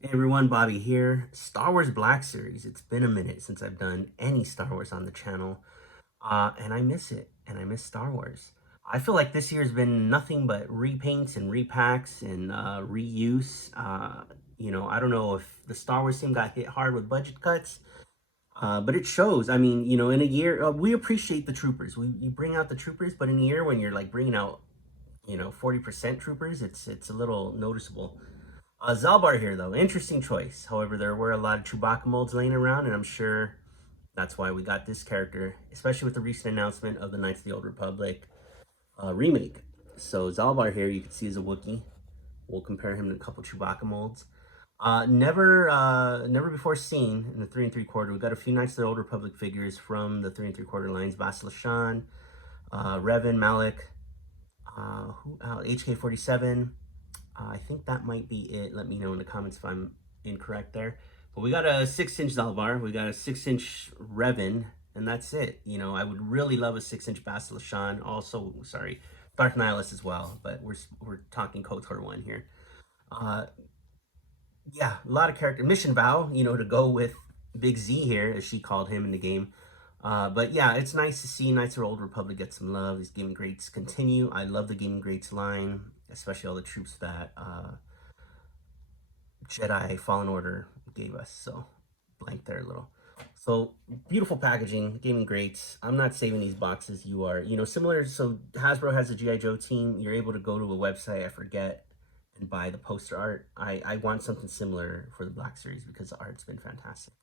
Hey everyone, Bobby here. Star Wars Black Series. It's been a minute since I've done any Star Wars on the channel, and I miss it, and I miss Star Wars. I feel like this year's been nothing but repaints and repacks and reuse. I don't know if the Star Wars team got hit hard with budget cuts, but it shows. I mean, in a year, we appreciate the troopers. You bring out the troopers, but in a year when you're like bringing out, 40% troopers, it's a little noticeable. Zaalbar here, though. Interesting choice. However, there were a lot of Chewbacca molds laying around, and I'm sure that's why we got this character, especially with the recent announcement of the Knights of the Old Republic remake. So Zaalbar here, you can see is a Wookiee. We'll compare him to a couple Chewbacca molds. Never before seen in the 3 3/4. We got a few Knights of the Old Republic figures from the 3 3/4 lines: Bastila Shan, Revan, Malik, HK-47. I think that might be it. Let me know in the comments if I'm incorrect there. But we got a 6-inch Zaalbar, we got a 6-inch Revan, and that's it. I would really love a 6-inch Bastila Shan. Also, sorry, Darth Nihilus as well, but we're talking KOTOR 1 here. Uh, yeah, a lot of character. Mission Vow, to go with Big Z here, as she called him in the game. But yeah, it's nice to see Knights of the Old Republic get some love. These Gaming Greats continue. I love the Gaming Greats line, especially all the troops that Jedi Fallen Order gave us. So blank there a little. So beautiful packaging, Gaming Greats. I'm not saving these boxes. You are, similar. So Hasbro has a GI Joe team. You're able to go to a website, I forget, and buy the poster art. I want something similar for the Black Series because the art's been fantastic.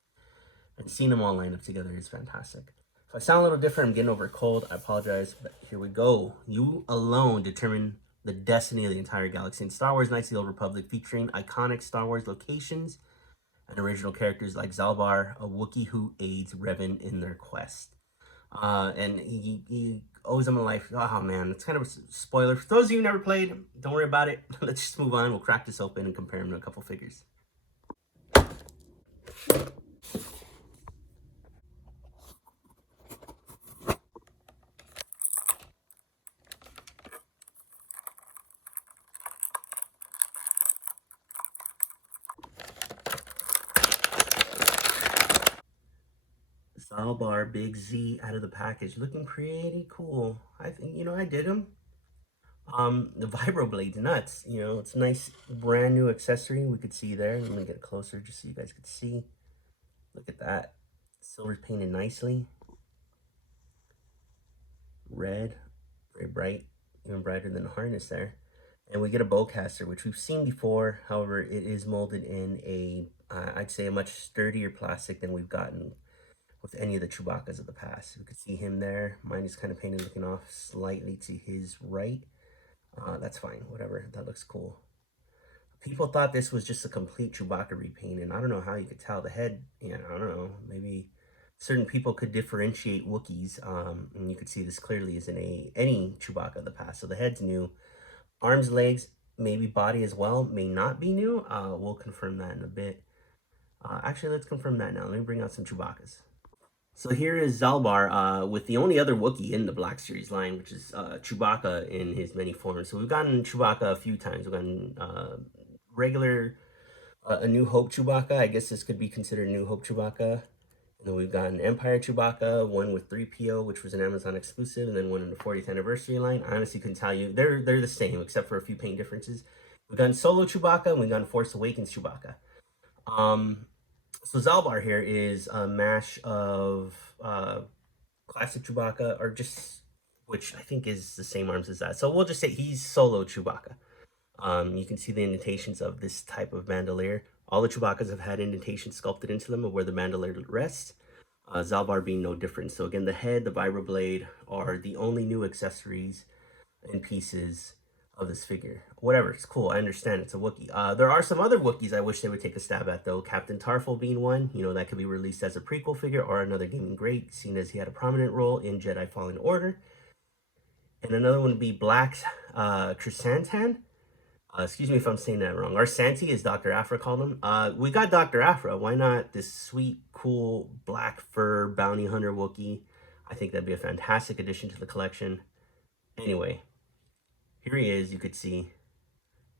And seeing them all lined up together is fantastic. If I sound a little different, I'm getting over a cold. I apologize, but here we go. You alone determine the destiny of the entire galaxy. In Star Wars Knights of the Old Republic, featuring iconic Star Wars locations and original characters like Zaalbar, a Wookiee who aids Revan in their quest. And he owes them a life. Oh man, it's kind of a spoiler. For those of you who never played, don't worry about it. Let's just move on. We'll crack this open and compare them to a couple figures. Zaalbar Big Z out of the package, looking pretty cool. I think I dig him. The Vibroblade's nuts. It's a nice brand new accessory we could see there. Let me get closer just so you guys could see. Look at that. Silver's painted nicely. Red, very bright, even brighter than the harness there. And we get a bowcaster, which we've seen before. However, it is molded in I'd say a much sturdier plastic than we've gotten with any of the Chewbaccas of the past. You could see him there. Mine is kind of painted looking off slightly to his right. That's fine, whatever, that looks cool. People thought this was just a complete Chewbacca repaint, and I don't know how you could tell the head. I don't know, maybe certain people could differentiate Wookiees, and you could see this clearly isn't any Chewbacca of the past. So the head's new. Arms, legs, maybe body as well, may not be new. We'll confirm that in a bit. Actually, let's confirm that now. Let me bring out some Chewbaccas. So here is Zaalbar with the only other Wookiee in the Black Series line, which is Chewbacca in his many forms. So we've gotten Chewbacca a few times. We've gotten regular, A New Hope Chewbacca. I guess this could be considered New Hope Chewbacca. And then we've gotten Empire Chewbacca, one with 3PO, which was an Amazon exclusive, and then one in the 40th anniversary line. I honestly couldn't tell you. They're the same, except for a few paint differences. We've gotten Solo Chewbacca, and we've gotten Force Awakens Chewbacca. So Zaalbar here is a mash of classic Chewbacca, or just, which I think is the same arms as that. So we'll just say he's Solo Chewbacca. You can see the indentations of this type of bandolier. All the Chewbaccas have had indentations sculpted into them of where the bandolier rests. Zaalbar being no different. So again, the head, the vibroblade are the only new accessories and pieces of this figure. Whatever, it's cool. I understand it's a Wookiee. There are some other Wookiees I wish they would take a stab at, though. Captain Tarful being one. That could be released as a prequel figure or another Gaming Great, seeing as he had a prominent role in Jedi Fallen Order. And another one would be Black Chrysantan. Excuse me if I'm saying that wrong. Our Santi, as Dr. Afra called him. We got Dr. Afra. Why not this sweet, cool, black fur bounty hunter Wookiee? I think that'd be a fantastic addition to the collection. Anyway, here he is. You could see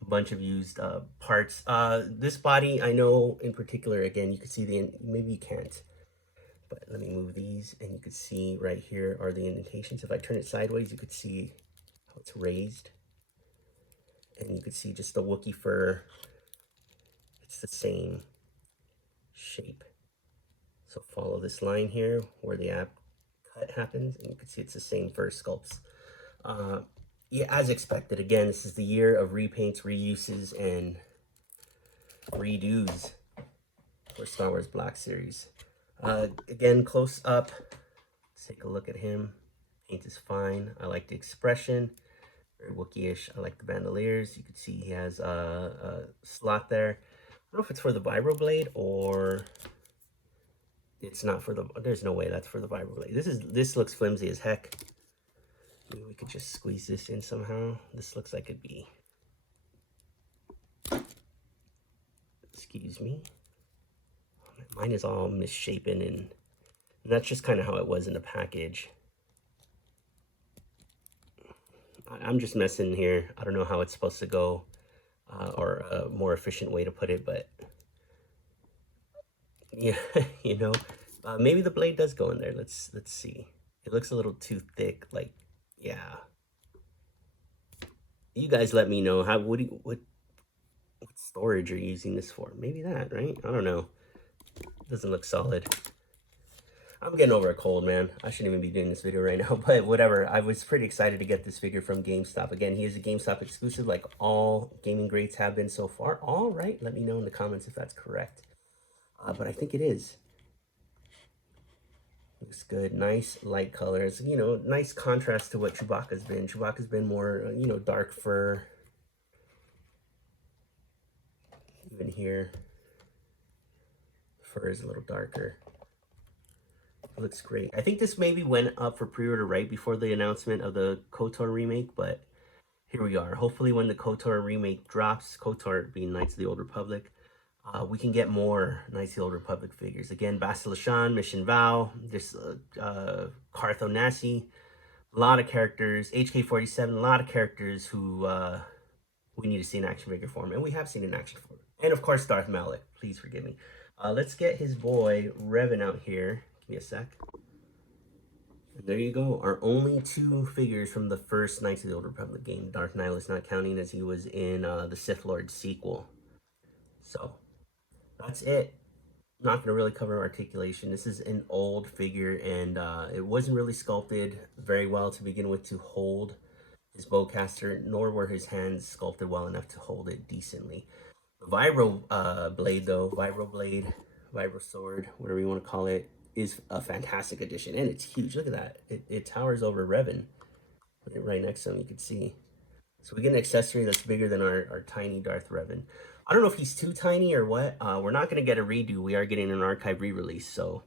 a bunch of used parts. This body, I know in particular, again, you can see maybe you can't, but let me move these, and you can see right here are the indentations. If I turn it sideways, you could see how it's raised. And you can see just the Wookiee fur, it's the same shape. So follow this line here where the app cut happens, and you can see it's the same fur sculpts. Yeah, as expected. Again, this is the year of repaints, reuses, and redos for Star Wars Black Series. Again, close up, let's take a look at him. Paint is fine. I like the expression, very Wookiee-ish. I like the bandoliers. You can see he has a slot there. I don't know if it's for the vibroblade or it's not for the, there's no way that's for the vibroblade. This looks flimsy as heck. Maybe we could just squeeze this in somehow. This looks like it'd be, excuse me. Mine is all misshapen, and that's just kind of how it was in the package. I'm just messing here. I don't know how it's supposed to go, or a more efficient way to put it, but yeah, you know, maybe the blade does go in there. Let's see. It looks a little too thick. Like, yeah. You guys let me know how what storage you're using this for. Maybe that, right? I don't know. Doesn't look solid. I'm getting over a cold, man. I shouldn't even be doing this video right now, but whatever. I was pretty excited to get this figure from GameStop. Again, he is a GameStop exclusive, like all gaming greats have been so far. All right, let me know in the comments if that's correct. But I think it is. Looks good. Nice light colors. You know, nice contrast to what Chewbacca's been. Chewbacca's been more, you know, dark fur. Even here, fur is a little darker. Looks great. I think this maybe went up for pre-order right before the announcement of the KOTOR remake, but here we are. Hopefully when the KOTOR remake drops, KOTOR being Knights of the Old Republic, we can get more Knights of the Old Republic figures. Again, Basilishan, Mission Val, this Cartho Nassi, a lot of characters, HK-47, a lot of characters who we need to see in action figure form, and we have seen in action form. And of course, Darth Malak, please forgive me. Let's get his boy Revan out here. Give me a sec. And there you go. Our only two figures from the first Knights of the Old Republic game. Darth Nihilus not counting, as he was in the Sith Lord sequel. So that's it. Not going to really cover articulation. This is an old figure, and it wasn't really sculpted very well to begin with to hold his bowcaster, nor were his hands sculpted well enough to hold it decently. The vibro blade, though, vibro sword, whatever you want to call it, is a fantastic addition, and it's huge. Look at that. It towers over Revan. Put it right next to him, you can see. So we get an accessory that's bigger than our tiny Darth Revan. I don't know if he's too tiny or what. We're not going to get a redo. We are getting an archive re-release, so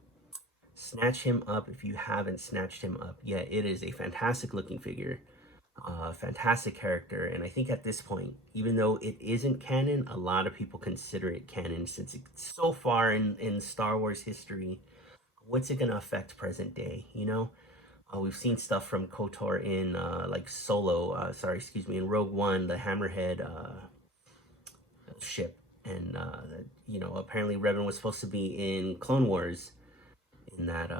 snatch him up if you haven't snatched him up yet. It is a fantastic looking figure. Fantastic character, and I think at this point, even though it isn't canon, a lot of people consider it canon since it's so far in Star Wars history. What's it going to affect present day, you know? We've seen stuff from KOTOR in like Solo, in Rogue One, the Hammerhead ship, and you know, apparently Revan was supposed to be in Clone Wars in that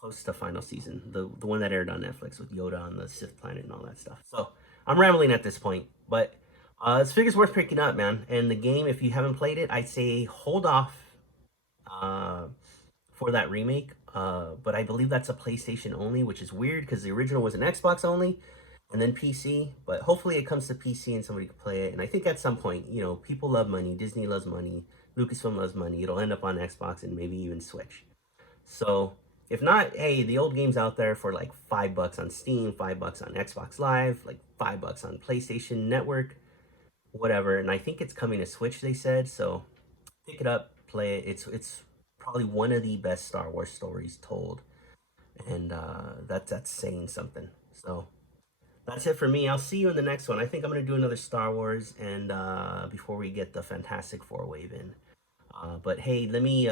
close to final season, the one that aired on Netflix with Yoda on the Sith planet and all that stuff. So I'm rambling at this point, but this figure's worth picking up, man. And the game, if you haven't played it, I'd say hold off for that remake. But I believe that's a PlayStation only, which is weird because the original was an Xbox only and then PC. But hopefully it comes to PC and somebody can play it. And I think at some point, you know, people love money. Disney loves money. Lucasfilm loves money. It'll end up on Xbox and maybe even Switch. So if not, hey, the old game's out there for like $5 on Steam, $5 on Xbox Live, like $5 on PlayStation Network, whatever. And I think it's coming to Switch, they said. So pick it up, play it. It's probably one of the best Star Wars stories told, and that's saying something. So that's it for me. I'll see you in the next one. I think I'm gonna do another Star Wars, and before we get the Fantastic Four wave in. But hey, let me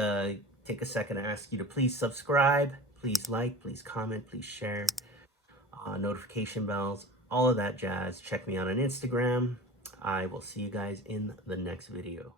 take a second to ask you to please subscribe, please like, please comment, please share, notification bells, all of that jazz. Check me out on Instagram. I will see you guys in the next video.